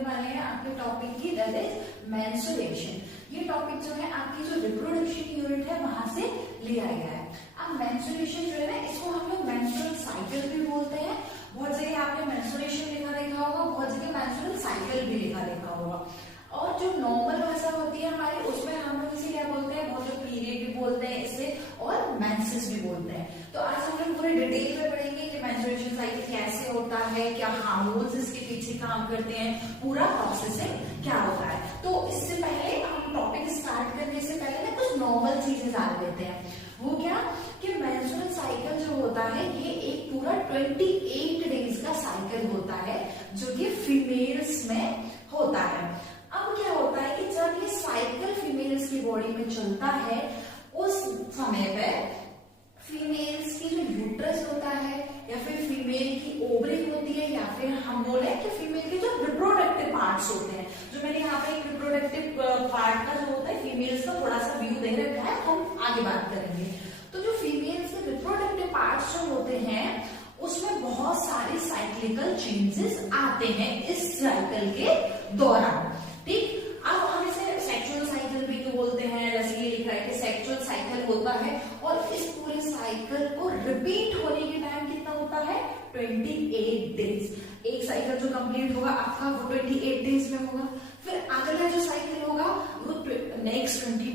करने वाले हैं आपके टॉपिक की, दैट इज मेंस्ट्रुएशन। ये टॉपिक जो है आपकी जो रिप्रोडक्शन यूनिट है वहां से लिया गया है। अब मेंस्ट्रुएशन जो है ना, इसको हम लोग मेंस्ट्रुअल साइकिल भी बोलते हैं। बहुत जगह आपने मेंस्ट्रुएशन लिखा देखा होगा, बहुत जगह मेंस्ट्रुअल साइकिल भी लिखा देखा होगा। और जो नॉर्मल भाषा होती है हमारी, उसमें हम लोग इसे क्या बोलते हैं, बहुत लोग पीरियड भी बोलते हैं इसे, और मेंसेस भी बोलते हैं। तो आज हम लोग पूरे डिटेल में पढ़ेंगे कि मेंस्ट्रुएशन साइकिल कैसे होता है, क्या हार्मोन्स इसके पीछे काम करते हैं, पूरा प्रोसेसिंग क्या होता है। तो इससे पहले हम टॉपिक स्टार्ट करने से पहले ना कुछ नॉर्मल चीजें जान लेते हैं। वो क्या कि मेंस्ट्रुअल साइकिल जो होता है ये एक पूरा 28 डेज का साइकिल होता है, जो कि फीमेल्स में होता है। अब क्या होता है कि जब ये साइकिल फीमेल्स की बॉडी में चलता है, उस समय पे फीमेल्स की जो यूट्रस होता है, या फिर फीमेल की ओवरी होती है, या फिर हम बोले कि फीमेल के जो रिप्रोडक्टिव पार्ट्स होते हैं, जो मैंने यहाँ पे एक रिप्रोडक्टिव पार्ट का जो होता है फीमेल्स का थोड़ा सा व्यू दे रखा है, हम आगे बात करेंगे। तो जो फीमेल्स के रिप्रोडक्टिव पार्ट्स जो होते हैं उसमें बहुत सारे साइक्लिकल चेंजेस आते हैं इस साइकिल के दौरान। ठीक, अब हम इसे सेक्सुअल साइकिल भी तो बोलते हैं, जैसे ये लिख रहा है कि सेक्सुअल साइकिल होता है, और इस पूरे साइकिल को रिपीट होने के टाइम कितना होता है, 28 डेज। एक साइकिल जो कंप्लीट होगा आपका वो 28 डेज में होगा, फिर अगला जो साइकिल होगा वो नेक्स्ट 8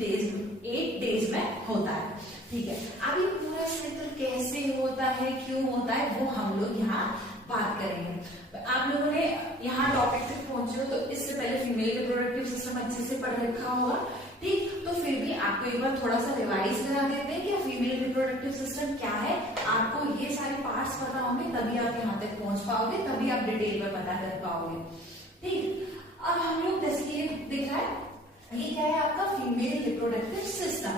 डेज में होता है। ठीक है, अब ये पूरा साइकिल कैसे होता है, क्यों होता है, वो हम लोग यहाँ बात करेंगे। आप लोगों ने यहाँ टॉपिक तक पहुंचे हो तो इससे पहले फीमेल रिप्रोडक्टिव सिस्टम अच्छे से पढ़ रखा होगा। ठीक, तो फिर भी आपको एक बार थोड़ा सा रिवाइज करा देते हैं कि फीमेल रिप्रोडक्टिव सिस्टम क्या है। आपको ये सारे पार्ट्स पता होंगे तभी आप यहाँ तक पहुंच पाओगे, तभी आप डिटेल में पता कर पाओगे। ठीक, अब हम लोग जैसे ये दिख रहा है, ये क्या है आपका फीमेल रिप्रोडक्टिव सिस्टम।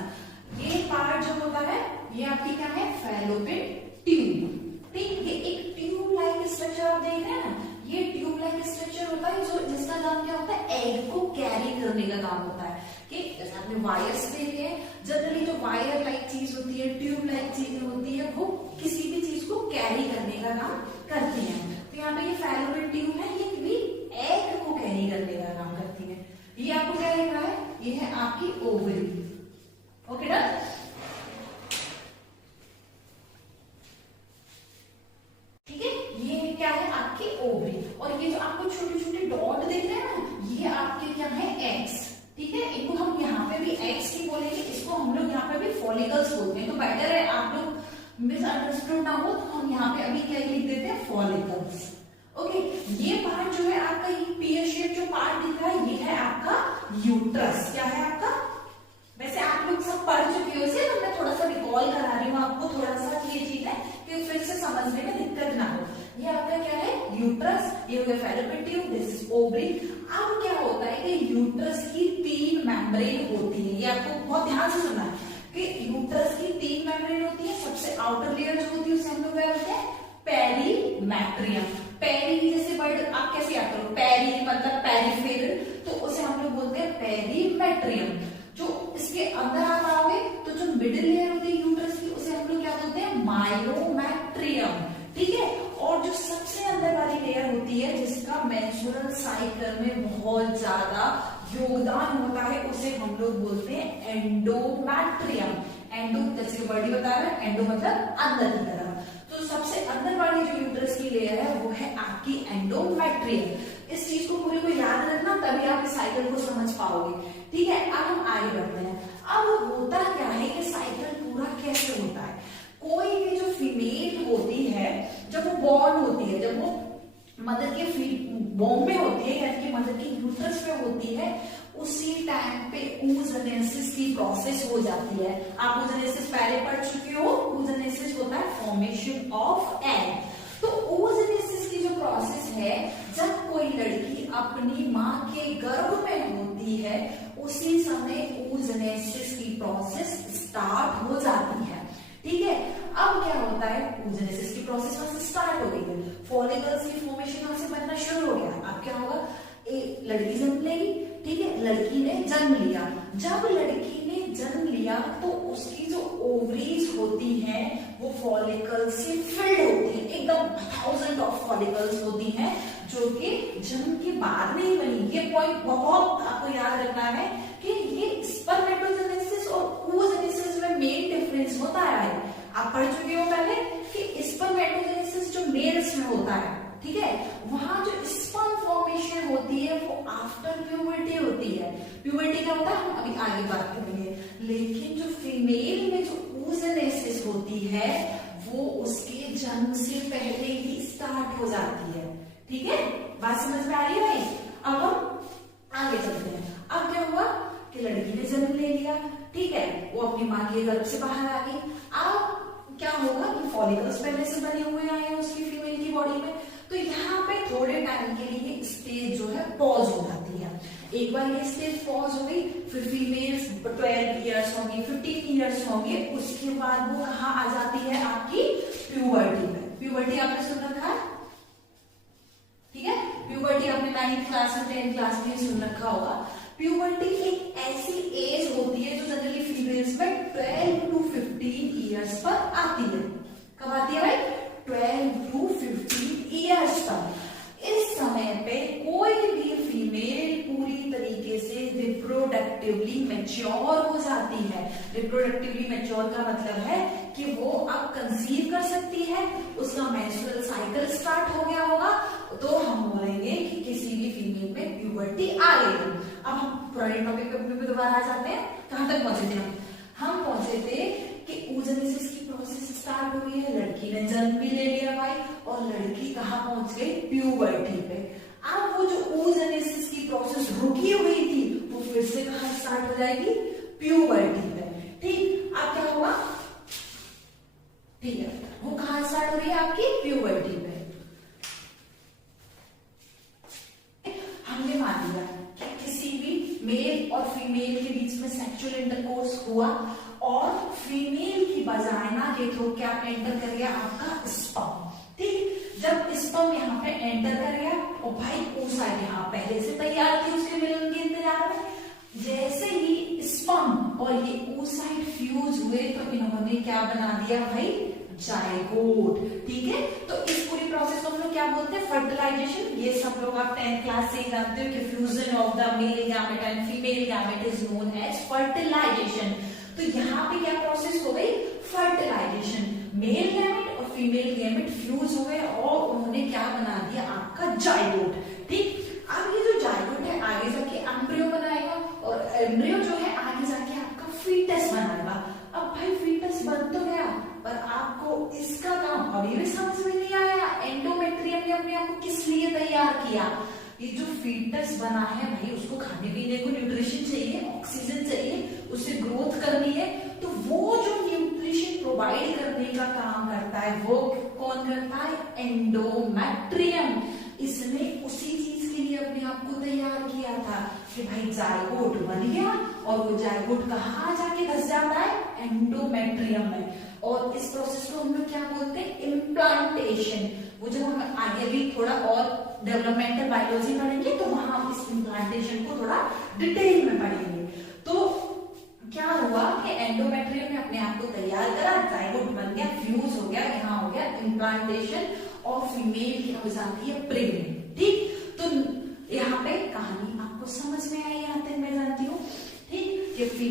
ये पार्ट जो होता है ये आपकी क्या है, फैलोपियन ट्यूब। ठीक, ये एक ट्यूब लाइक स्ट्रक्चर आप देख रहे हैं ना, ये ट्यूब लाइक स्ट्रक्चर होता है जो जिसका काम क्या होता है, एग को कैरी करने का काम होता है। कि जैसे आपने वायर्स देखे हैं, जनरली जो वायर लाइक चीज होती है, ट्यूब लाइक चीज होती है, वो किसी भी चीज को कैरी करने का काम करती है। तो यहाँ पे ये फैलोपियन ट्यूब है, ये भी एग को कैरी करने का काम करती है। ये आपको क्या दिख रहा है, ये है आपकी ओवरी। Okay done. ठीक है, ये क्या है आपकी ओवरी, और ये जो आपको छोटे छोटे डॉट दिख रहे हैं ना, ये आपके क्या है, एग्स। ठीक है, इनको हम यहाँ पे भी एग्स ही बोलेंगे, इसको हम लोग यहाँ पे भी फॉलिकल्स बोलते हैं। तो बेटर है आप लोग मिसअंडरस्टूड ना हो, तो हम यहाँ पे अभी क्या लिख देते हैं, फॉलिकल्स। ओके, ये पार्ट जो है आपका, ये पीयर शेप जो पार्ट दिख रहा है, ये है आपका यूट्रस। क्या है आपका, वैसे आप लोग सब पढ़ चुके हो इसे, तो मैं थोड़ा सा रिकॉल करा रही हूँ आपको, थोड़ा सा ये चीज है कि फिर से समझने में दिक्कत ना हो। ये आपका क्या है, यूट्रस, ये हो गया fallopian tube, this is ovary. अब क्या होता है कि यूट्रस की 3 मेम्ब्रेन होती है, ये आपको बहुत ध्यान से सुनना है कि यूट्रस की 3 मेम्ब्रेन होती है। सबसे आउटर लेयर जो होती है उसे हम लोग क्या बोलते हैं, पेरीमेट्रियम। पेरी जैसे वर्ड आप कैसे याद करो, पेरी मतलब पेरिफेरल, तो उसे हम लोग बोलते हैं पेरीमेट्रियम। जो इसके अंदर आप आओगे तो जो मिडिल लेयर होती है यूट्रस की, उसे हम लोग क्या बोलते हैं, मायोमेट्रियम। ठीक है, और जो सबसे अंदर वाली लेयर होती है जिसका मेंस्ट्रुअल साइकिल में बहुत ज्यादा योगदान होता है, उसे हम लोग बोलते हैं एंडोमेट्रियम। एंडो जैसे वर्ड ही बता रहा है, एंडो मतलब अंदर की तरफ। तो सबसे अंदर वाली जो यूट्रस की लेयर है वो है आपकी एंडोमेट्रियम। इस चीज को पूरे को याद रखना, तभी आप इस साइकिल को समझ पाओगे। ठीक है, अब हम आगे बढ़ते हैं। अब होता क्या है कि साइकिल पूरा कैसे होता है, कोई भी जो फीमेल होती है, जब वो बॉर्न होती है, जब वो मदर के वोम में होती है, यानी कि मदर की यूट्रस में होती है, उसी टाइम पे oogenesis की प्रोसेस हो जाती है। आप oogenesis पहले पढ़ चुके हो, oogenesis होता है फॉर्मेशन ऑफ एग। तो oogenesis की जो प्रोसेस है, जब कोई लड़की अपनी माँ के गर्भ में होती है, उसी समय oogenesis की प्रोसेस स्टार्ट हो जाती है। ठीक है, अब क्या होता है, oogenesis की प्रोसेस वहां से स्टार्ट हो गई है, फॉलिकल्स की फॉर्मेशन वहां से बनना शुरू हो गया। अब क्या होगा, एक लड़की जन्म लेगी। ठीक है, लड़की ने जन्म लिया, जब लड़की ने जन्म लिया तो उसकी जो ओवरीज होती हैं वो फॉलिकल से फिल्ड होती है, एकदम 1000 ऑफ फॉलिकल्स होती हैं, जो जो कि जन्म के बाद में ही बनी। ये पॉइंट बहुत आपको याद रखना है कि ये स्पर्मेटोजेनेसिस और oogenesis में मेन डिफरेंस होता है। आप पढ़ चुके हो पहले कि स्पर्मेटोजेनेसिस जो मेल्स में होता है, ठीक है, वहां जो स्पर्म फॉर्मेशन होती है वो आफ्टर प्यूबर्टी होती है। प्यूबर्टी क्या होता है हम अभी आगे बात करेंगे। लेकिन जो फीमेल में जो oogenesis होती है वो उसके जन्म से पहले ही स्टार्ट हो जाती है। ठीक है, बात समझ में आ रही है भाई? अब हम आगे चलते हैं। अब क्या हुआ कि लड़की ने जन्म ले लिया, ठीक है, वो अपनी माँ के गर्भ से बाहर आ गई। अब क्या होगा कि फॉलिकल्स पहले से बने हुए आए हैं उसकी फीमेल की बॉडी में, तो यहाँ पे थोड़े टाइम के लिए स्टेज जो है पॉज हो जाती है। एक बार ये स्टेज पॉज हो गई, फिर फीमेल्स 12 इयर्स होंगी, 15 इयर्स होंगे, उसके बाद वो कहाँ आ जाती है आपकी प्यूबर्टी में। प्यूबर्टी आपने सुन रखा है, ठीक है, प्यूबर्टी आपने 9th क्लास में 10th क्लास में सुन रखा होगा। प्यूबर्टी एक ऐसी एज होती है जो जनरली फीमेल्स में 12 to 15 इयर्स पर आती है। कब आती है भाई? 12 to 15 इयर्स पर। इस समय पे कोई भी फीमेल पूरी तरीके से रिप्रोडक्टिवली मैच्योर हो जाती है। रिप्रोडक्टिवली मैच्योर का मतलब है कि वो अब कंसीव कर सकती है, उसका मेंस्ट्रुअल साइकिल स्टार्ट हो गया होगा, तो हम बोलेंगे कि किसी भी फीमेल में प्यूबर्टी आ गई। अब हम पुराने टॉपिक पे दोबारा आ जाते हैं। कहां तक पहुंचे थे हम पहुंचे थे कि oogenesis की प्रोसेस स्टार्ट हो गई है, लड़की ने जन्म भी ले लिया भाई, और लड़की कहाँ पहुंच गई? प्यूबर्टी पे। अब वो जो oogenesis की प्रोसेस रुकी हुई थी वो फिर से कहाँ स्टार्ट हो जाएगी? प्यूबर्टी पे। ठीक, अब क्या होगा? ठीक है, वो कहाँ स्टार्ट हो रही है? आपकी प्यूबर्टी पे। हमने मान लिया कि किसी भी मेल और फीमेल के बीच में सेक्सुअल इंटरकोर्स हुआ और फीमेल की वजाइना के थ्रू क्या एंटर कर गया? आपका स्पर्म। ठीक, जब स्पर्म यहाँ पे एंटर कर गया और भाई oocyte यहाँ पहले से तैयार थी उसके मिलन के इंतजार में, जैसे ही स्पर्म और ये oocyte फ्यूज हुए तो इन्होंने क्या बना दिया भाई? जायगोट। ठीक है, तो इस पूरी प्रोसेस को हम लोग क्या बोलते हैं? फर्टिलाइजेशन। ये सब लोग आप 10th क्लास से ही जानते हो कि fusion of the male gamete and female gamete is known as fertilization. तो यहाँ पे क्या प्रोसेस हो गई? फर्टिलाइजेशन। मेल गैमेट और फीमेल गैमेट फ्यूज हो गए और उन्होंने क्या बना दिया? आपका जायगोट। ठीक, अब ये जो जायगोट है आगे जाके एम्ब्रियो बनाएगा और एम्ब्रियो जो है आगे जाके आपका फीटस बनाएगा। अब भाई फीटस बन तो गया, पर आपको इसका काम अभी भी समझ में नहीं आया। एंडोमेट्रियम ने अपने आप को किस लिए तैयार किया? ये जो फीटस बना है भाई उसको खाने पीने को न्यूट्रिशन चाहिए, ऑक्सीजन चाहिए, उसे ग्रोथ करनी है, तो वो जो न्यूट्रिशन प्रोवाइड करने का काम करता है वो कौन करता है? एंडोमेट्रियम। इसने उसी चीज के लिए अपने आप को तैयार किया था कि भाई जायगोट बन गया और वो जायगोट कहाँ जाके धस जाता है? एंडोमेट्रियम में। और इस प्रोसेस को हम लोग क्या बोलते हैं? इम्प्लांटेशन। वो जब हम आगे भी थोड़ा और डेवलपमेंटल बायोलॉजी पढ़ेंगे तो वहां हम इस इम्प्लांटेशन को थोड़ा डिटेल में पढ़ेंगे। तो क्या हुआ कि एंडोमेट्रियम ने अपने आप को तैयार करा, जायगोट बन गया, फ्यूज हो गया, यहाँ हो गया इम्प्लांटेशन और फीमेल क्या हो जाती है? प्रेग्नेंट। ठीक, तो यहाँ पे कहानी आपको समझ में आई यहाँ तक मैं जानती हूँ। ठीक, कि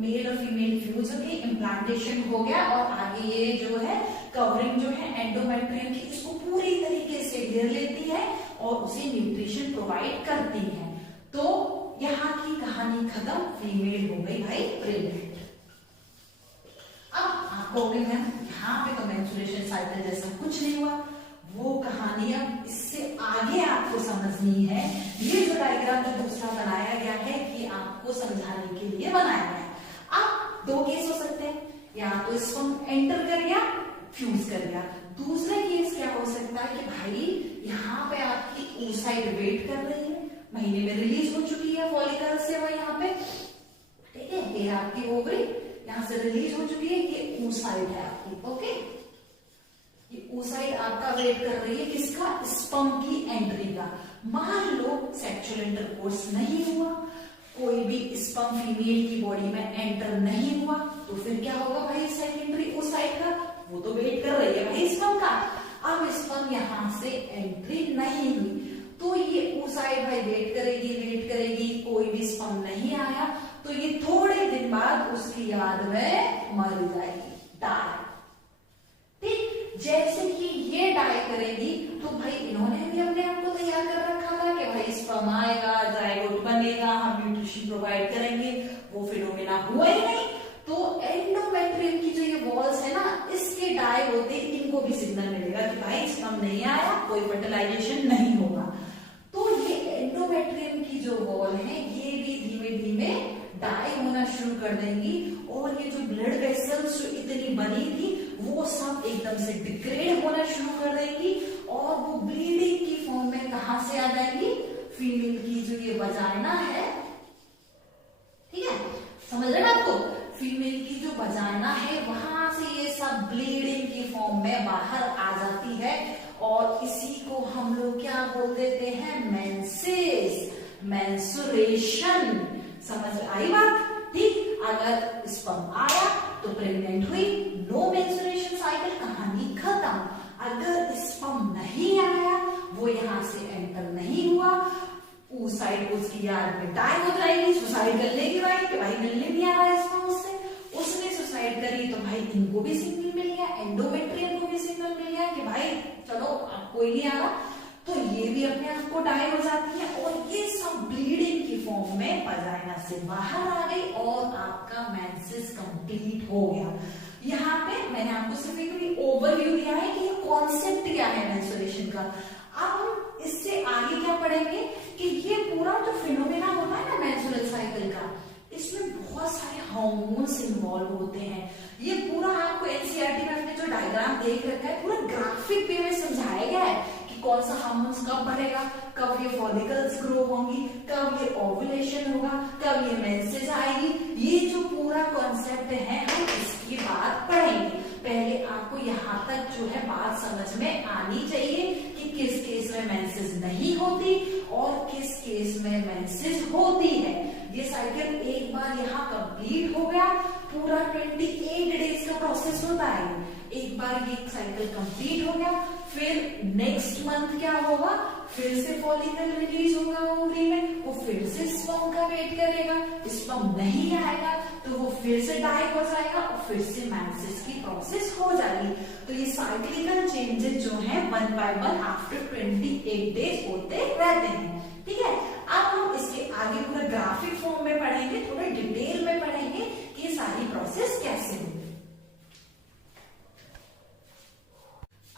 मेल और फीमेल फ्यूज हो गई, इम्प्लांटेशन हो गया और आगे ये जो है कवरिंग जो है एंडोमेट्रियम की इसको पूरी तरीके से घेर लेती है और उसे न्यूट्रिशन प्रोवाइड करती है। तो यहाँ की कहानी खत्म, फीमेल हो गई भाई प्रेग्नेंट। अब आप कहोगे मैम यहाँ पे तो मेंस्ट्रुएशन साइकिल जैसा कुछ नहीं हुआ, वो कहानी अब इससे आगे आपको समझनी है। ये जो डायग्राम जो दूसरा बनाया गया है ये आपको समझाने के लिए बनाया गया है। अब दो केस हो सकते हैं, या तो इसको एंटर कर गया, फ्यूज कर गया। दूसरा केस क्या हो सकता है कि भाई यहाँ पे आपकी oocyte वेट कर रही है, महीने में रिलीज हो चुकी है फॉलिकल से वो यहाँ पे, ठीक है, ये आपकी ओवरी यहाँ से रिलीज हो चुकी है, ये oocyte है आपकी। ओके, ये oocyte आपका वेट कर रही है किसका? स्पर्म की एंट्री का। मान लो सेक्सुअल इंटरकोर्स नहीं हुआ, कोई भी स्पर्म फीमेल की बॉडी में एंटर नहीं हुआ, तो फिर क्या होगा भाई सेकेंडरी oocyte का? वो तो वेट कर रही है भाई स्पर्म का। अब स्पर्म यहां से एंट्री नहीं हुई, नहीं आया, कोई फर्टिलाइजेशन नहीं होगा। तो ये एंडोमेट्रियम की जो वॉल है ये भी धीमे धीमे डाई होना शुरू कर देंगी, और ये जो ब्लड वेसल्स जो इतनी बनी थी वो सब एकदम से डिग्रेड होना शुरू कर देंगी, और वो ब्लीडिंग की फॉर्म में कहां से आ जाएंगी, फीमेल की जो ये वजाइना है, ठीक है, समझ रहे हैं आपको, फीमेल की जो वजाइना है वहां से ये सब ब्लीडिंग की फॉर्म में बाहर आ जाती है, और इसी को हम लोग क्या बोल देते हैं, मेंसेस, मेंस्ट्रुएशन। समझ आई बात, ठीक। अगर स्पर्म आया तो प्रेग्नेंट हुई, नो मेंस्ट्रुएशन साइकिल, कहानी खत्म। अगर स्पर्म नहीं आया, वो यहां से एंटर नहीं हुआ, उस साइड उसकी यार में डाई हो जाएगी, सुसाइड कर लेगी भाई कि भाई मिलने नहीं आ रहा है स्पर्म उससे, उसने सुसाइड करी तो भाई इनको भी सिग्नल मिल गया, एंडोमेट्रियम को भी सिग्नल मिल गया कि भाई चलो अब कोई नहीं आ रहा, तो ये भी अपने आप को डाई हो जाती है, और ये सब ब्लीडिंग की फॉर्म में वजाइना से बाहर आ गई, और आपका मेंसेस कंप्लीट हो गया। यहाँ पे मैंने आपको सिर्फ एक ओवरव्यू दिया है कि ये कॉन्सेप्ट क्या है मेंस्ट्रुएशन का। अब हम इससे आगे क्या पढ़ेंगे कि ये पूरा जो फिनोमेना होता है ना मेंस्ट्रुअल साइकिल का, इसमें बहुत सारे हार्मोन्स इन्वॉल्व होते हैं। ये पूरा आपको एनसीईआरटी में अपने जो डायग्राम देख रखा है पूरा ग्राफिक वे में समझाया गया है कि कौन सा हार्मोन्स कब बढ़ेगा, कब ये फॉलिकल्स ग्रो होंगी, कब ये ओव्यूलेशन होगा, कब ये मेंसेस आएगी। ये जो पूरा कॉन्सेप्ट है हम इसकी बात पढ़ेंगे। पहले आपको यहाँ तक जो है बात समझ में आनी चाहिए कि किस केस में मेंसेस नहीं होती और किस केस में मेंसेस होती है। ये साइकिल एक बार यहाँ कंप्लीट हो गया, पूरा 28 डेज का प्रोसेस होता है। एक बार ये साइकिल कंप्लीट हो गया, फिर नेक्स्ट मंथ क्या होगा, फिर से फॉलिकल रिलीज होगा ओवरी में, वो फिर से स्पर्म का वेट करेगा, स्पर्म नहीं आएगा तो वो फिर से डाई हो जाएगा और फिर से मेंसेस की प्रोसेस हो जाएगी। तो ये साइक्लिकल चेंजेस जो है 1 by 1 आफ्टर 28 डेज होते रहते हैं। ठीक है, अब हम इसके आगे पूरा ग्राफिक फॉर्म में पढ़ेंगे, थोड़ा डिटेल में पढ़ेंगे कि ये सारी प्रोसेस कैसे होती है।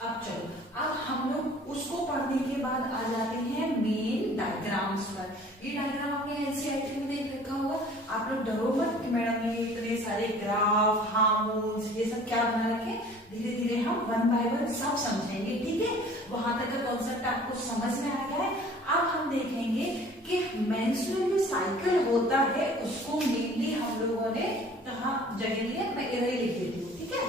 अब चलो, अब हम लोग उसको पढ़ने के बाद आ जाते हैं मेन डायग्राम्स पर। ये डायग्राम आपने एनसीईआरटी में देख रखा होगा, आप लोग डरो मत कि मैडम ये इतने सारे ग्राफ, हार्मोन्स, ये सब क्या बना रखे। धीरे धीरे हम 1 by 1 सब समझेंगे, ठीक है। वहां तक का कॉन्सेप्ट आपको समझ में आ गया है। अब हम देखेंगे कि मेंस्ट्रुअल साइकिल होता है उसको मेनली हम लोगों ने कहाँ जगह लिया, मैं इधर ही लिख देती हूँ, ठीक है।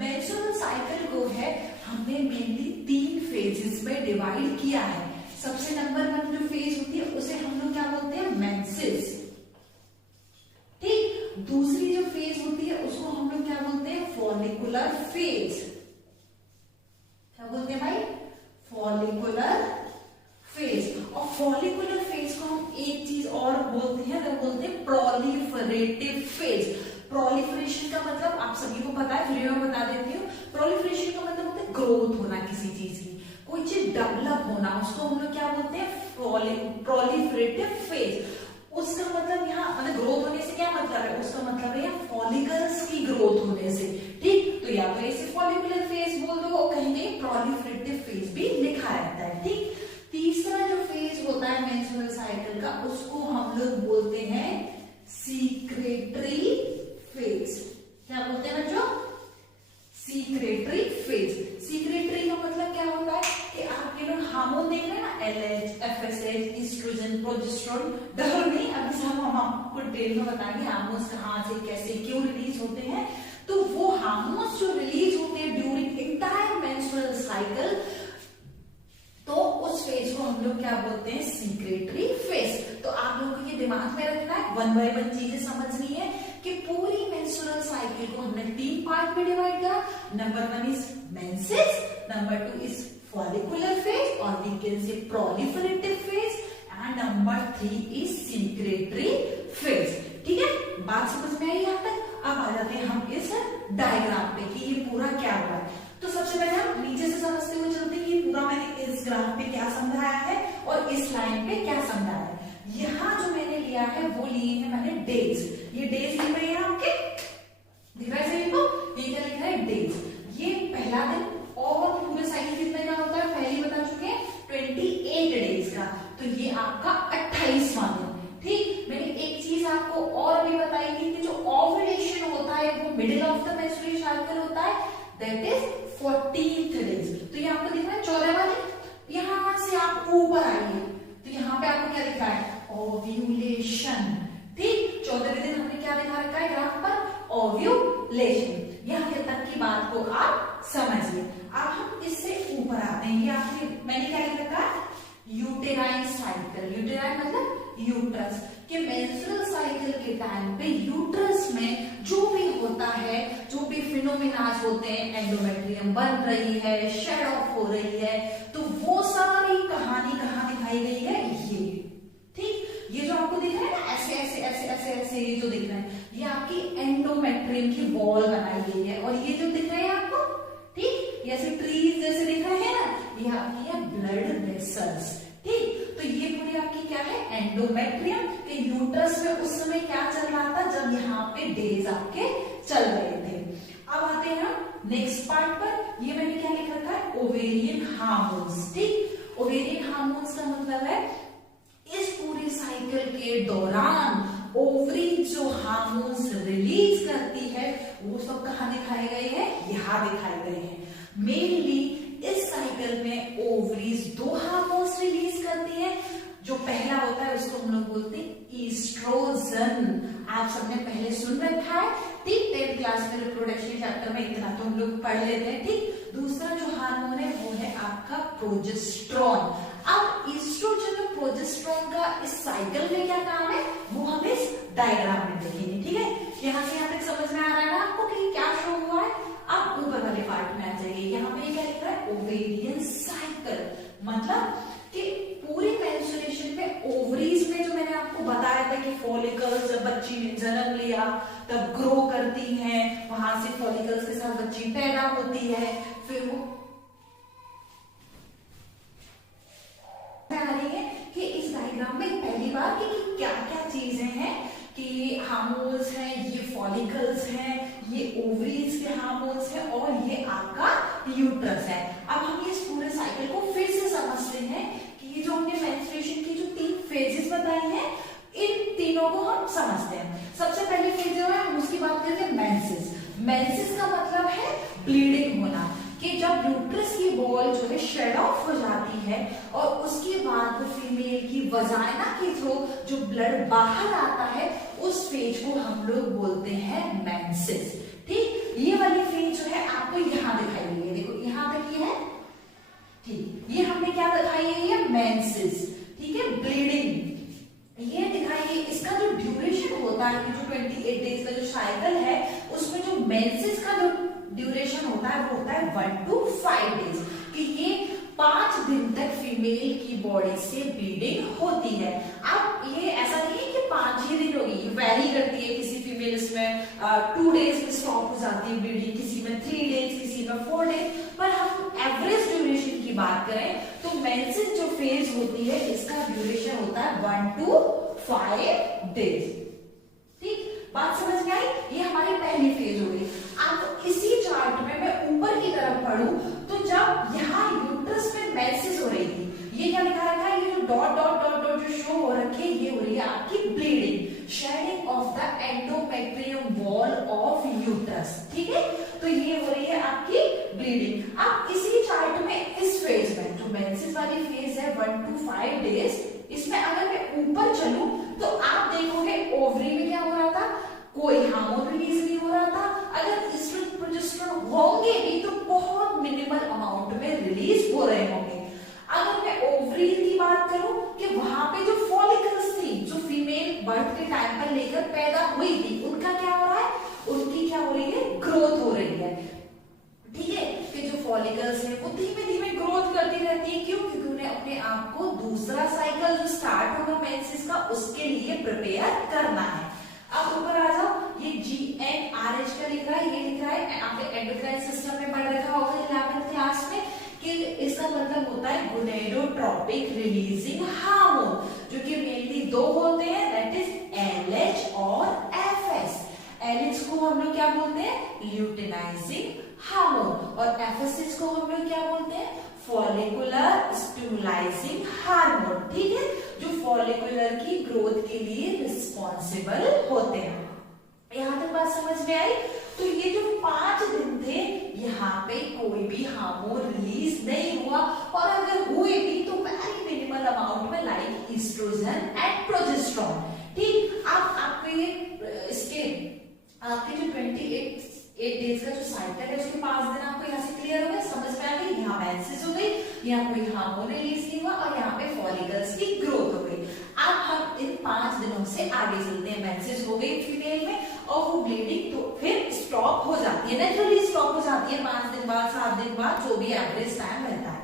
मेंस्ट्रुअल साइकिल को है हमने मेनली 3 फेजेस में डिवाइड किया है। सबसे नंबर 1 जो फेज होती है उसे हम लोग क्या बोलते हैं, मेंसेस, ठीक। दूसरी जो फेज होती है उसको हम लोग क्या बोलते हैं, फॉलिकुलर फेज। क्या बोलते हैं भाई, फॉलिकुलर फेज। और फॉलिकुलर फेज को हम एक चीज और बोलते हैं, वो बोलते हैं प्रोलिफरेटिव फेज। प्रोलिफरेशन का मतलब आप सभी को पता है, फिर मैं बता देती हूँ। प्रोलिफरेशन का मतलब होता है ग्रोथ होना किसी चीज की, कोई चीज डेवलप होना, उसको हम लोग क्या बोलते हैं, प्रोलिफरेटिव फेज। उसका मतलब यहाँ मतलब ग्रोथ होने से क्या मतलब है, उसका मतलब है यहाँ फॉलिकल्स की ग्रोथ होने से, ठीक। तो या तो ऐसे फॉलिकुलर फेज बोल दो और कहीं कहीं प्रोलिफरेटिव फेज भी लिखा रहता है, ठीक। तीसरा जो फेज होता है मेंस्ट्रुअल साइकिल का उसको हम लोग बोलते हैं सीक्रेटरी फेज। क्या बोलते हैं बच्चों, सीक्रेटरी फेज। सीक्रेटरी का मतलब क्या होता है कि आप ये लोग हार्मोन देख रहे हैं ना, LH, FSH, ईस्ट्रोजन, प्रोजेस्टेरोन, डरो नहीं, अभी से हम आपको डिटेल में बताएंगे हार्मोन्स कहाँ से कैसे क्यों रिलीज होते हैं। तो वो हार्मोन्स जो रिलीज होते हैं ड्यूरिंग एंटायर मेंस्ट्रुअल साइकिल, तो उस फेज को हम लोग क्या बोलते हैं, सीक्रेटरी फेज। तो आप लोगों को ये दिमाग में रखना है, 1 by 1 चीजें समझनी है कि पूरी मेंस्ट्रुअल साइकिल को हमने 3 पार्ट में डिवाइड करा। Number 1 is menses, number 2 is follicular phase और we can say proliferative phase, and number 3 is secretory phase. ठीक है, बात समझ में आई यहाँ तक। अब आ जाते हैं हम इस डायग्राम पे कि ये पूरा क्या हुआ है। तो सबसे पहले हम नीचे से समझते हुए चलते हैं कि पूरा मैंने इस ग्राफ पे क्या समझाया है और इस लाइन पे क्या समझाया है। यहाँ जो मैंने लिया है वो लिए हैं मैंने डेज। ये डेज लिख रहे हैं आपके, दिख रहा है सभी को, ये क्या लिखा है, डेज। ये पहला दिन, और पूरे साइकिल कितने का होता है, का, तो ये आपका 28वां दिन। ठीक, मैंने एक चीज आपको और भी बताई थी कि जो ओव्यूलेशन होता है वो middle of the menstrual cycle होता है, दैट इज 14th डेज। तो ये आपको दिख रहा है 14वां दिन। यहां से आप ऊपर आइए तो यहाँ पे आपको क्या दिखा है, ओव्यूलेशन। ठीक, 14वें दिन हमने क्या दिखा रखा है ग्राफ पर, ओव्यूलेशन। यहाँ तक की बात को आप समझिए। अब हम इससे ऊपर आते हैं, ये आपने मैंने क्या लिख रखा है, यूटेराइन साइकिल। यूटेराइन मतलब यूट्रस के मेंस्ट्रुअल साइकिल के टाइम पे यूट्रस में जो भी होता है, जो भी फिनोमिनाज होते हैं, एंडोमेट्रियम बन रही है, शेड ऑफ हो रही है, तो वो सारी कहानी कहाँ दिखाई गई है, ये। ठीक, ये जो आपको दिख रहा है ना ऐसे ऐसे ऐसे ऐसे ऐसे ये जो दिख रहा है, ये आपकी एंडोमेट्रियम की वॉल बनाई गई है। और ये जो दिख रहा है आपको, ठीक, ये ऐसे ट्रीज जैसे दिख रहे हैं ना, ये आपकी है ब्लड वेसल्स। ठीक, तो ये पूरी आपकी क्या है, एंडोमेट्रियम के यूट्रस में उस समय क्या चल रहा था, जब यहाँ पे डेज आपके चल रहे थे। अब आते हैं हम नेक्स्ट पार्ट पर। ये मैंने क्या लिख रखा है, ओवेरियन हार्मोन्स। ठीक, ओवेरियन हार्मोन्स का मतलब है इस पूरे साइकिल के दौरान ओवरी जो हार्मोन्स रिलीज करती है वो सब कहाँ दिखाए गए हैं, यहाँ दिखाए गए हैं। मेनली इस साइकिल में ओवरीज 2 हार्मोन्स रिलीज करती है। जो पहला होता है उसको हम लोग बोलते हैं ईस्ट्रोजन। आप सबने पहले सुन रखा है, ठीक, 10th क्लास में रिप्रोडक्शन चैप्टर में इतना तो हम लोग पढ़ लेते हैं। ठीक, दूसरा जो हार्मोन है वो है आपका प्रोजेस्टेरॉन। अब ईस्ट्रोजन और प्रोजेस्टेरॉन का इस साइकिल में क्या काम है वो हम इस डायग्राम में देखेंगे। ठीक है, यहाँ से यहाँ तक समझ में आ रहा है ना आपको कि क्या शो हुआ है। अब ऊपर वाले पार्ट में आ जाइए, यहाँ पे क्या लिख रहा है, ओवेरियन साइकिल। मतलब कि पूरी मेंस्ट्रुएशन में ओवरीज में जो मैंने आपको बताया था कि फॉलिकल्स जब बच्ची ने जन्म लिया तब ग्रो करती हैं, वहां से फॉलिकल्स के साथ बच्ची पैदा होती है, फिर वो आ रही है कि इस डायग्राम में पहली बार कि क्या क्या चीजें हैं, कि हार्मोन्स हैं, ये फॉलिकल्स हैं, ये ओवरीज के हार्मोन्स हैं और ये आपका यूट्रस है। अब हम इस पूरे साइकिल को फिर से समझते हैं कि ये जो हमने मेंस्ट्रुएशन की जो 3 फेजेस बताई हैं, इन तीनों को हम समझते हैं। सबसे पहले फेज जो है हम उसकी बात करते हैं, मेंसेस। मेंसेस का मतलब है ब्लीडिंग होना, कि जब यूट्रस की बॉल जो है शेड ऑफ हो जाती है और उसके बाद वो फीमेल की वजाइना के थ्रू जो ब्लड बाहर आता है, उस फेज को हम लोग बोलते हैं मेंसेस। ठीक, ये वाली फेज जो है आपको यहाँ दिखाई गई है, देखो यहाँ तक ये है। ठीक, ये हमने क्या दिखाई है, ये मेंसेस। ठीक है, ब्लीडिंग ये दिखाई है। इसका जो ड्यूरेशन होता है, जो 28 डेज का जो साइकिल है, उसमें जो मेंसेस का जो ड्यूरेशन होता है वो होता है 1 to 5 डेज, कि ये 5 दिन तक फीमेल की बॉडी से ब्लीडिंग होती है। अब ये ऐसा नहीं है कि 5 ही दिन होगी, वेरी करती है। किसी फीमेल इसमें 2 डेज में स्टॉप हो जाती है ब्लीडिंग, किसी में 3 डेज, किसी में 4 डेज। पर हम एवरेज ड्यूरेशन की बात करें तो मेंसेस जो फेज होती है इसका ड्यूरेशन होता है 1 to 5 डेज। ठीक, बात समझ में आई। ये हमारी पहली फेज हो गई। अब इसी चार्ट में मैं ऊपर की तरफ पढ़ूं तो जब यहाँ यूट्रस में मेंसेस हो रही थी, ये क्या लिखा रखा है, ये जो डॉट डॉट डॉट डॉट जो शो हो रखी है, ये हो रही है आपकी bleeding, shedding of the endometrium wall of uterus. ठीक है, तो ये हो रही है आपकी ब्लीडिंग। अब इसी चार्ट में इस फेज में जो मेंसेस वाली फेज है 1 to 5 डेज, इसमें अगर मैं ऊपर चलूं तो आप देखोगे ओवरी में क्या हो रहा था, कोई हार्मोन रिलीज नहीं हो रहा था। अगर ईस्ट्रोजन प्रोजेस्टेरोन होंगे भी तो बहुत मिनिमल अमाउंट में रिलीज हो रहे होंगे। अगर मैं ओवरीज की बात करूं कि वहां पे जो फॉलिकल्स थी, जो फीमेल बर्थ के टाइम पर लेकर पैदा हुई थी, उनका क्या हो रहा है, उनकी क्या हो रही है, ग्रोथ हो रही है। ठीक है, कि जो फॉलिकल्स है वो धीमे धीमे ग्रोथ करती रहती है। क्यों, क्योंकि उन्हें अपने आप को दूसरा साइकिल जो स्टार्ट होगा मेंसेस का, उसके लिए प्रिपेयर करना है। अब ऊपर आ जाओ, ये GnRH का लिख रहा है, ये लिख रहा है, आपने एंडोक्राइन सिस्टम में पढ़ रखा होगा 11th क्लास में, कि इसका मतलब होता है गोनेडोट्रोपिक रिलीजिंग हार्मोन, जो कि मेनली 2 होते हैं, दैट इज LH और FS। LH को हम लोग क्या बोलते हैं, ल्यूटेनाइजिंग हार्मोन, और FS को हम लोग क्या बोलते हैं, फॉलिकुलर स्टिमुलाइजिंग हार्मोन, ठीक है, जो फॉलिकुलर की ग्रोथ के लिए रिस्पॉन्सिबल होते हैं। यहां तक बात समझ में आई। तो ये जो 5 दिन थे, यहाँ पे कोई भी हार्मोन रिलीज नहीं हुआ, और अगर हुए भी तो वेरी मिनिमल अमाउंट में, लाइक ईस्ट्रोजन एंड प्रोजेस्टेरोन। ठीक, अब आपको ये इसके आपके जो 28 डेज का जो साइकिल है उसके 5 दिन आपको यहाँ से क्लियर हो गए, समझ में आ गई। यहाँ मेंसेस हो गई, यहाँ कोई हार्मोन रिलीज नहीं हुआ, और यहाँ पे फॉलिकल्स की ग्रोथ हो गई। अब हम इन 5 दिनों से आगे चलते हैं। मेंसेस हो गई फीमेल में, और वो ब्लीडिंग तो फिर स्टॉप हो जाती है, नेचुरली स्टॉप हो जाती है 5 दिन बाद, 7 दिन बाद, जो भी एवरेज टाइम रहता है।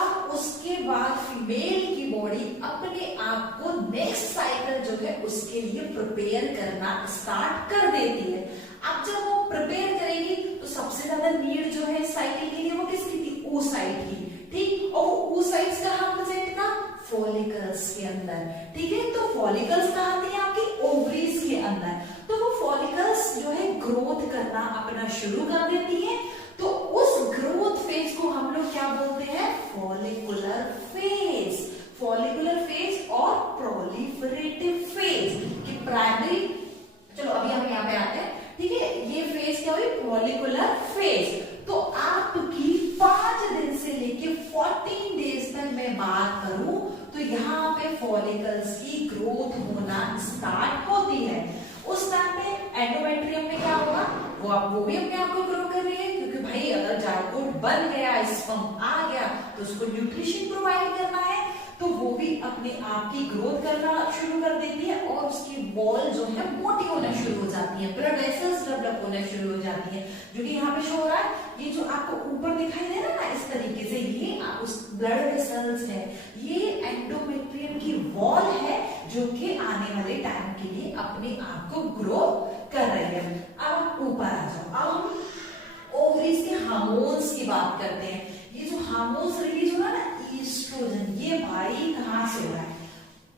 अब उसके बाद फीमेल की बॉडी अपने आप को नेक्स्ट साइकिल जो है उसके लिए प्रिपेयर करना स्टार्ट कर देती है। अब जब वो प्रिपेयर करेगी तो सबसे ज्यादा नीड जो है इस साइकिल के लिए वो किसकी थी? oocyte की, ठीक, और वो oocytes कहाँ प्रेजेंट था? फॉलिकल्स के अंदर, ठीक है। तो फॉलिकल्स कहाँ थे? आपकी ओवरीज के अंदर। तो वो फॉलिकल्स जो है ग्रोथ करना अपना शुरू कर देती है। तो उस ग्रोथ फेज को हम लोग क्या बोलते हैं? Follicular phase. फॉलिकुलर फेज और प्रोलिफरेटिव फेज की प्राइमरी, चलो अभी हम यहाँ पे आते हैं, ठीक है। ये फेज क्या हुई? Follicular phase. तो आपकी 5 दिन से लेके 14 डेज तक मैं बात करूं तो यहाँ पे फॉलिकल्स की ग्रोथ होना स्टार्ट होती है। उस टाइम पे एंडोमेट्रियम में क्या होगा? वो भी अपने आप को ग्रो कर रही है, क्योंकि भाई अगर जायगोट बन गया, स्पर्म आ गया, तो उसको न्यूट्रिशन प्रोवाइड करना है, तो वो भी अपने आप की ग्रोथ करना शुरू कर देती है, और उसकी वॉल जो है मोटी होना शुरू हो जाती है, ब्लड वेसल्स डेवलप होना शुरू हो जाती है, जो कि यहाँ पे शो हो रहा है। ये जो आपको ऊपर दिखाई दे रहा है ना, इस तरीके से, ये उस ब्लड वेसल्स है, ये एंडोमेट्रियम की वॉल है, जो कि आने वाले टाइम के लिए अपने आप को ग्रो कर रही है। अब ऊपर आ जाओ, अब हम ओवरीज के हार्मोन्स की बात करते हैं। ये जो हार्मोन्स रिलीज हो रहा है ना, ईस्ट्रोजन, ये भाई कहां से हो रहा है?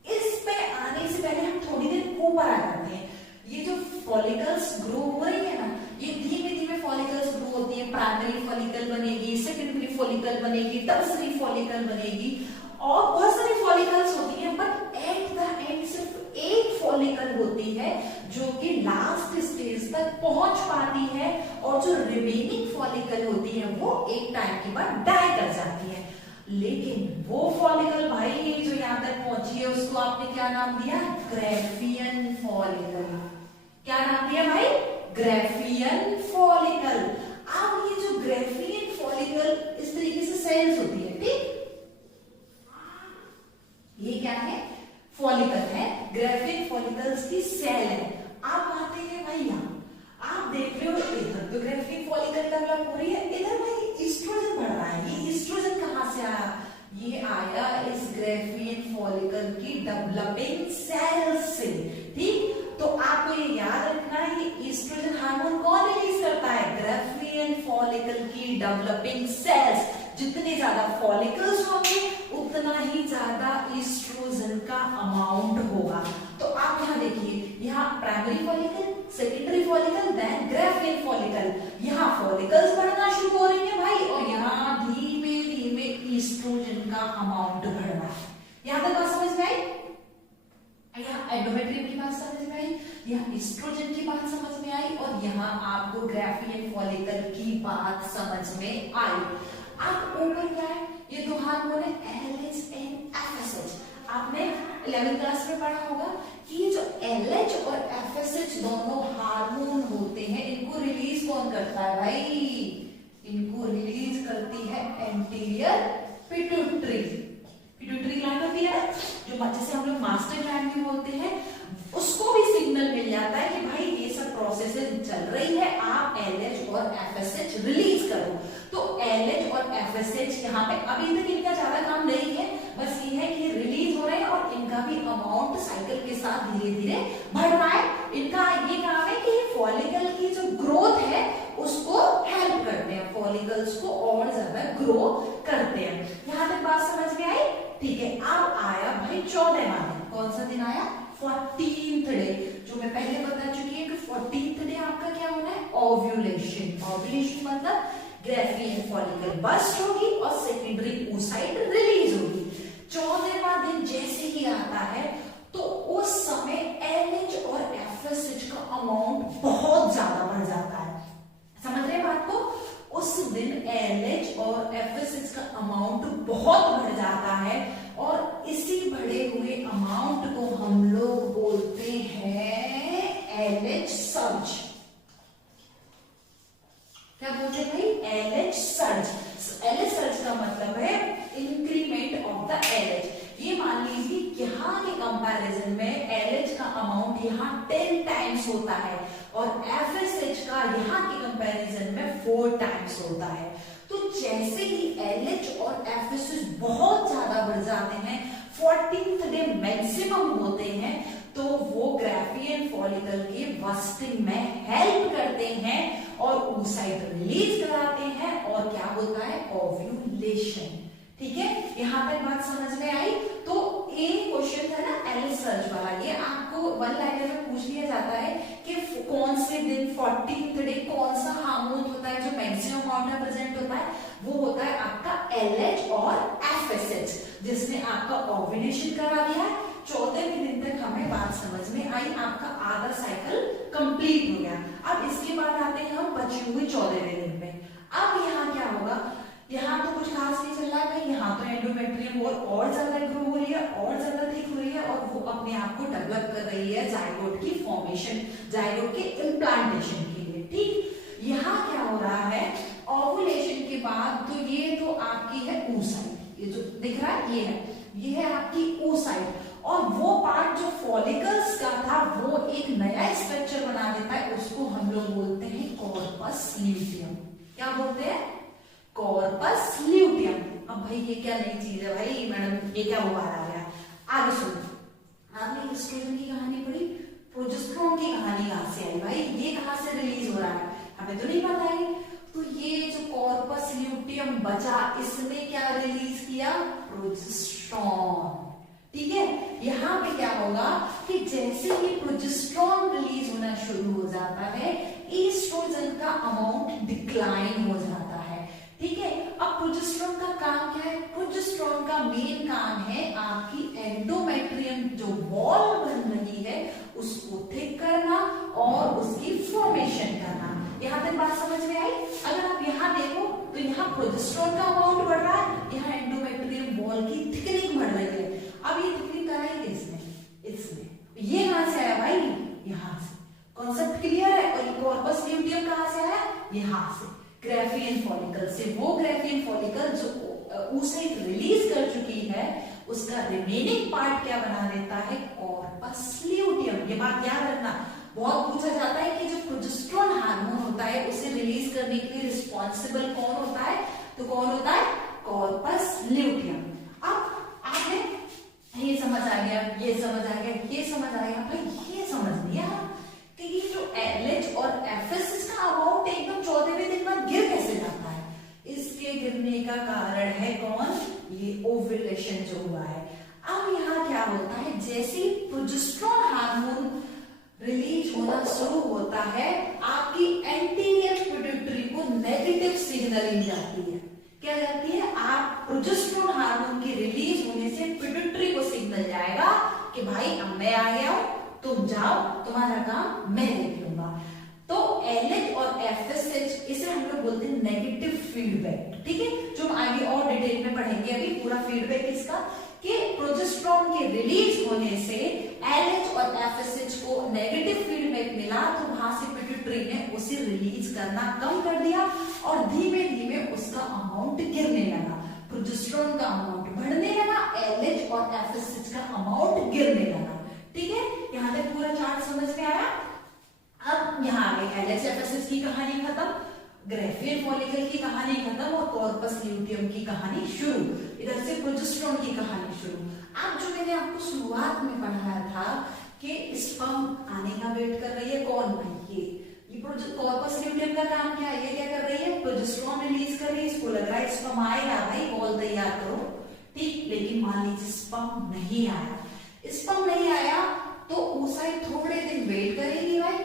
इस पे आने से पहले हम थोड़ी देर ऊपर आ जाते हैं। ये जो फॉलिकल्स ग्रो हो रही है ना, ये धीमे धीमे फॉलिकल्स ग्रो होती है। प्राइमरी फॉलिकल बनेगी, सेकेंडरी फॉलिकल बनेगी, टर्सरी फॉलिकल बनेगी, और बहुत सारी फॉलिकल्स होती है, बट एट द एंड सिर्फ एक फॉलिकल होती है जो कि लास्ट स्टेज तक पहुंच पाती है, और जो रिमेनिंग फॉलिकल होती है वो एक टाइम के बाद डाई कर जाती है। लेकिन वो फॉलिकल भाई जो यहाँ तक पहुंची है, उसको आपने क्या नाम दिया? Graafian follicle. क्या नाम दिया भाई? Graafian follicle. अब ये जो ग्राफियन फॉलिकल इस तरीके से सेल्स होती है, ठीक, ये क्या है? फॉलिकल है, ग्राफियन फॉलिकल्स की सेल है। आप आते हैं भाई यहाँ, आप देख रहे हो इधर तो ग्राफियन फॉलिकल डेवलप हो रही है, इधर भाई ईस्ट्रोजन बढ़ रहा है। ये ईस्ट्रोजन कहां से आया? ये आया इस ग्राफियन फॉलिकल की डेवलपिंग सेल्स से, ठीक। तो आपको ये याद रखना है, ये ईस्ट्रोजन हार्मोन कौन रिलीज करता है? ग्राफियन फॉलिकल की डेवलपिंग सेल्स। जितने ज्यादा फॉलिकल्स होंगे उतना ही ज्यादा ईस्ट्रोजन का अमाउंट होगा। तो आप यहाँ देखिए, यहाँ primary follicle, secondary follicle, then Graafian follicle. यहाँ फॉलिकल्स बढ़ना शुरू हो रही है भाई, और यहाँ धीमे धीमे ईस्ट्रोजन का अमाउंट बढ़ रहा है। यहाँ तक बात समझ में आई? यहाँ एंडोमेट्रियम की बात समझ में आई, यहाँ ईस्ट्रोजन की बात समझ में आई, और यहाँ आपको ग्राफियन फॉलिकल की बात समझ में आई। अब ऊपर क्या है? ये दो हार्मोन है, LH एंड FSH। आपने 11th क्लास में पढ़ा होगा कि जो LH और FSH दोनों हार्मोन होते हैं, इनको रिलीज कौन करता है भाई? इनको रिलीज करती है एंटीरियर पिट्यूटरी। पिट्यूटरी ग्लैंड होती है जो, जैसे हम लोग मास्टर ग्लैंड भी बोलते हैं, उसको भी सिग्नल मिल जाता है कि भाई ये सब प्रोसेसेस चल रही है, आप LH और FSH रिलीज करो। तो LH और FSH यहाँ पे अभी तक इनका ज्यादा काम नहीं है, बस ये है कि रिलीज हो रहे हैं, और इनका भी अमाउंट साइकिल के साथ धीरे धीरे बढ़ रहा है। इनका ये काम है कि फॉलिकल की जो ग्रोथ है उसको हेल्प करते हैं, फॉलिकल्स को और ज्यादा ग्रो करते हैं। यहाँ तक बात समझ में आई? ठीक है। अब आया भाई 14वां दिन। कौन सा दिन आया? 14th डे, जो मैं पहले बता चुकी है कि 14th डे आपका क्या होना है? ओव्यूलेशन। ओव्यूलेशन मतलब ग्रेफियन फॉलिकल बस्ट होगी और सेकेंडरी oocyte रिलीज होगी। 14वां दिन जैसे ही आता है तो उस समय LH और FSH का अमाउंट बहुत ज्यादा बढ़ जाता है। समझ रहे हैं बात को? उस दिन LH और FSH का अमाउंट बहुत बढ़ जाता है और इसी बढ़े हुए अमाउंट को हम लोग बोलते हैं LH सर्ज। क्या बोलते हैं भाई? LH surge. LH सर्ज का मतलब है इंक्रीमेंट ऑफ द LH। ये मान लीजिए यहाँ के कंपैरिजन में LH का अमाउंट यहाँ 10 टाइम्स होता है और FSH का यहाँ के कंपैरिजन में 4 टाइम्स होता है। तो जैसे ही LH और FSH बहुत ज्यादा बढ़ जाते हैं, 14th डे मैक्सिमम होते हैं, तो वो ग्रेफियन फॉलिकल के बस्टिंग में हेल्प करते हैं और oocyte रिलीज कराते हैं और क्या होता है? ओव्यूलेशन। ठीक है, यहां तक बात समझ में आई? तो ए क्वेश्चन था ना LH सर्ज वाला, ये आपको 1 लाइनर में पूछ लिया जाता है कि कौन से दिन 14th डे कौन सा हार्मोन होता है जो मैक्सिमम अमाउंट में प्रेजेंट होता है? वो होता है आपका LH और FSH, जिसने आपका ओव्यूलेशन करा दिया है। 14वें दिन तक हमें बात समझ में आई, आपका आधा साइकिल कंप्लीट हो गया। अब इसके बाद आते हैं हम बची हुई 14वें दिन पे। अब यहाँ क्या होगा? यहाँ तो कुछ खास नहीं चल रहा है भाई, यहाँ तो एंडोमेट्रियम वॉल और ज्यादा ग्रो हो रही है और ज्यादा थिक हो रही है और वो अपने आप को डेवलप कर रही है जाइगोट की फॉर्मेशन, जाइगोट के इम्प्लांटेशन के लिए। ठीक, यहाँ क्या हो रहा है? ओव्यूलेशन के बाद तो ये तो आपकी है oocyte, ये जो दिख रहा है ये है आपकी oocyte, और वो पार्ट जो फॉलिकल्स का था वो एक नया स्ट्रक्चर बना देता है, उसको हम लोग बोलते हैं कॉर्पस ल्यूटियम। क्या बोलते हैं? Corpus luteum. अब भाई ये क्या नई चीज है भाई मैडम, ये क्या हुआ आ गया? आगे सुनो, आपने एस्ट्रोजन की कहानी पढ़ी, प्रोजेस्टेरोन की कहानी कहां से आई भाई? ये कहां से रिलीज हो रहा है? हमें तो नहीं पता है। तो ये जो कॉर्पस ल्यूटियम बचा, इसने क्या रिलीज किया? प्रोजेस्टेरोन। ठीक है, यहाँ पे क्या होगा कि जैसे ही प्रोजेस्टेरोन रिलीज होना शुरू हो जाता है, एस्ट्रोजन का अमाउंट डिक्लाइन हो जाता है। ठीक है, अब प्रोजेस्टेरोन का काम क्या है? प्रोजेस्टेरोन का मेन काम है आपकी एंडोमेट्रियम जो वॉल बन रही है उसको थिक करना और उसकी फॉर्मेशन करना। यहाँ तक बात समझ में आई? अगर आप यहाँ देखो तो यहाँ प्रोजेस्टेरोन का अमाउंट बढ़ रहा है, यहाँ एंडोमेट्रियम वॉल की थिकनिंग बढ़ रही है। अब ये थिकनिंग कराई किसने? इसने। ये कहां से आया भाई? यहाँ से। कॉन्सेप्ट क्लियर है? और कॉर्पस ल्यूटियम कहां से आया? यहाँ से, ग्रेफियन फॉलिकल से। वो ग्रेफियन फॉलिकल जो oocyte रिलीज कर चुकी है उसका रिमेनिंग पार्ट क्या बना देता है? Corpus luteum. ये बात याद रखना, बहुत पूछा जाता है कि जो प्रोजेस्टेरोन हार्मोन होता है उसे रिलीज करने के लिए रिस्पॉन्सिबल कौन होता है? तो कौन होता है? Corpus luteum. अब आगे ये समझ आ गया, ये समझ आ गया, ये समझ आ गया भाई, ये समझ लिया कि ये जो LH और FSH का अमाउंट एकदम 14वें दिन बाद गिर कैसे जाता है? इसके गिरने का कारण है कौन? ये ओव्यूलेशन जो हुआ है। अब यहाँ क्या होता है? जैसे ही प्रोजेस्टेरोन हार्मोन रिलीज होना शुरू होता है, आपकी एंटीरियर पिट्यूटरी को नेगेटिव सिग्नलिंग जाती है। क्या जाती है? आप प्रोजेस्टेरोन हार्मोन के रिलीज होने से पिट्यूटरी को सिग्नल जाएगा कि भाई अब मैं आ गया हूं, तुम जाओ, तुम्हारा काम मैं देख लूंगा। तो LH और FSH, इसे हम लोग बोलते हैं नेगेटिव फीडबैक। ठीक है, जो हम आगे और डिटेल में पढ़ेंगे अभी पूरा फीडबैक इसका, कि प्रोजेस्टेरोन के रिलीज होने से LH और FSH को नेगेटिव फीडबैक मिला, तो वहां से पिट्यूटरी ने उसे रिलीज करना कम कर दिया और धीमे धीमे उसका अमाउंट गिरने लगा। प्रोजेस्टेरोन का अमाउंट बढ़ने लगा, LH और FSH का अमाउंट गिरने लगा। ठीक है, यहाँ तक पूरा चार्ट समझ में आया? अब यहाँ आगे LH FSH की कहानी खत्म, ग्रेफियन फॉलिकल की कहानी खत्म और कॉर्पस ल्यूटियम की कहानी शुरू। इधर से प्रोजेस्टेरोन की कहानी शुरू। अब जो मैंने आपको शुरुआत में पढ़ाया था कि स्पर्म आने का वेट कर रही है, कौन भाई? ये कॉर्पस ल्यूटियम का काम क्या है? ये क्या कर रही है? प्रोजेस्टेरोन रिलीज कर रही है। इसको लग रहा है स्पर्म आएगा भाई, बॉल तैयार करो। ठीक, लेकिन मान लीजिए स्पर्म नहीं आया। स्पर्म नहीं आया तो oocyte थोड़े दिन वेट करेगी भाई,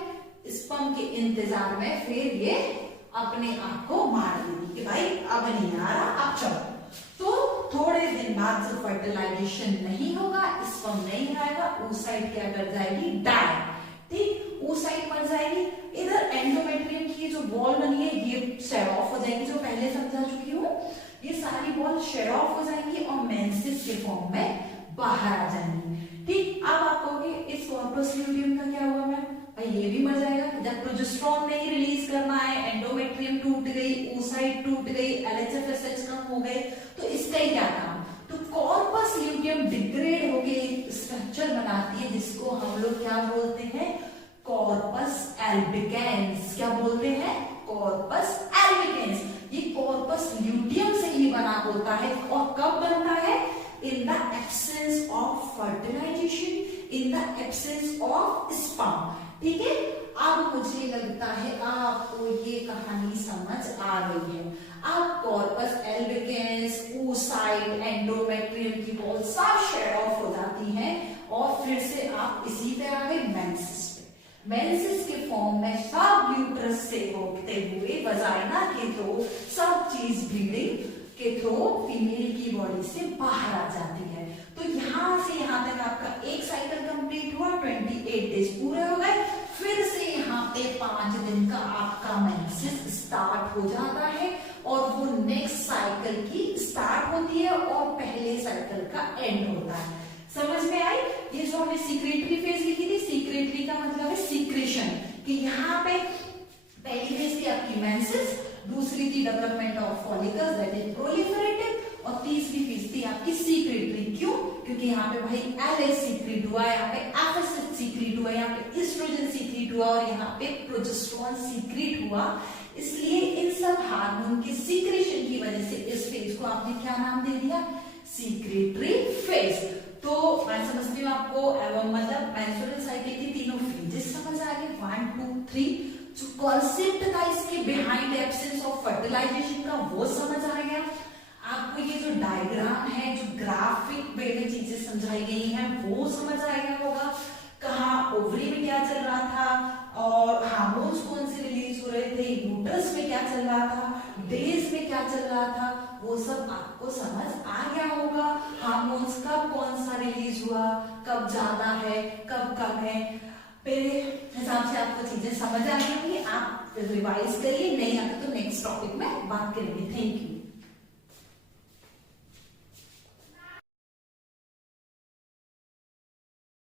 स्पर्म के इंतजार में, फिर ये अपने आप को मार देगी। कि भाई अब नहीं आ रहा, अब चलो। तो थोड़े दिन बाद जब फर्टिलाइजेशन नहीं होगा, स्पर्म नहीं आएगा, oocyte क्या कर जाएगी, डाई, ठीक, oocyte मर जाएगी। इधर एंडोमेट्रियम की जो वॉल बनी है ये शेड ऑफ हो जाएगी, जो पहले समझा चुकी हूँ, ये सारी वॉल शेड ऑफ हो जाएंगी और मेंसेस के फॉर्म में बाहर आ जाएंगी, ठीक। अब आप कहोगे इस कॉर्पस ल्यूटियम का क्या हुआ मैम, भाई ये भी मर जाएगा, जब प्रोजेस्टेरोन नहीं रिलीज करना है, एंडोमेट्रियम टूट गई, oocyte टूट गई, LHFSH कम हो गए, तो इसका ही क्या काम। तो कॉर्पस ल्यूटियम डिग्रेड होके एक स्ट्रक्चर बनाती है जिसको हम लोग क्या बोलते हैं, कॉर्पस एल्बिकेंस। क्या बोलते हैं, कॉर्पस एल्बिकेंस। ये कॉर्पस ल्यूटियम से ही बना होता है और कब बनता है, in the absence of fertilization, in the absence of sperm, ठीक है। अब मुझे लगता है आपको ये कहानी समझ आ गई है। अब कॉर्पस एल्बिकेंस, oocyte, एंडोमेट्रियम की वॉल सब शेड ऑफ हो जाती हैं और फिर से आप इसी पे आ गए मेंसेस पे। मेंसेस के फॉर्म में सब यूट्रस से होते हुए वजाइना के थ्रू सब चीज ब्लीडिंग के थ्रू फीमेल की बॉडी से बाहर आ जाती है। तो यहां से यहां तक आपका एक साइकिल कंप्लीट हुआ, 28 डेज पूरे हो गए। फिर से यहाँ पे 5 दिन का आपका मेंसेस स्टार्ट हो जाता है और वो नेक्स्ट साइकिल की स्टार्ट होती है और पहले साइकिल का एंड होता है। समझ में आई। ये जो हमने सीक्रेटरी फेज लिखी थी, सीक्रेटरी का मतलब है सीक्रेशन, कि यहाँ पे पहली फेज थी आपकी मेंसेस, दूसरी थी development of follicles that is proliferative, और तीसरी फेज थी आपकी सीक्रेटरी। क्यों? क्योंकि यहाँ पे भाई LH सीक्रेट हुआ, यहाँ पे FSH सीक्रेट हुआ, यहाँ पे एस्ट्रोजन सीक्रेट हुआ और यहाँ पे प्रोजेस्टेरोन सीक्रेट हुआ। इसलिए इन सब हार्मोन के सीक्रेशन की वजह से इस फेज को आपने क्या नाम दे दिया, सीक्रेटरी फेज। तो मैं समझती हूँ आपको एवं मतलब मेंस्ट्रुअल साइकिल की तीनों फेजेस समझ आ गए, 1 2 3। जो कॉन्सेप्ट था इसके बिहाइंड एब्सेंस ऑफ फर्टिलाइजेशन का वो समझ आ गया। आपको ये जो डायग्राम है, जो ग्राफिक वे में चीजें समझाई गई हैं वो समझ आ गया होगा। कहाँ ओवरी में क्या चल रहा था और हार्मोन्स कौन से रिलीज हो रहे थे, यूट्रस में क्या चल रहा था, डेज में क्या चल रहा था, वो सब आपको समझ आ गया होगा। हार्मोन्स कब कौन सा रिलीज हुआ, कब ज्यादा है, कब कम है, मेरे हिसाब से आपको चीजें समझ आ गई होंगी। आप रिवाइज करिए, नहीं आते तो नेक्स्ट टॉपिक में बात करेंगे। Thank you.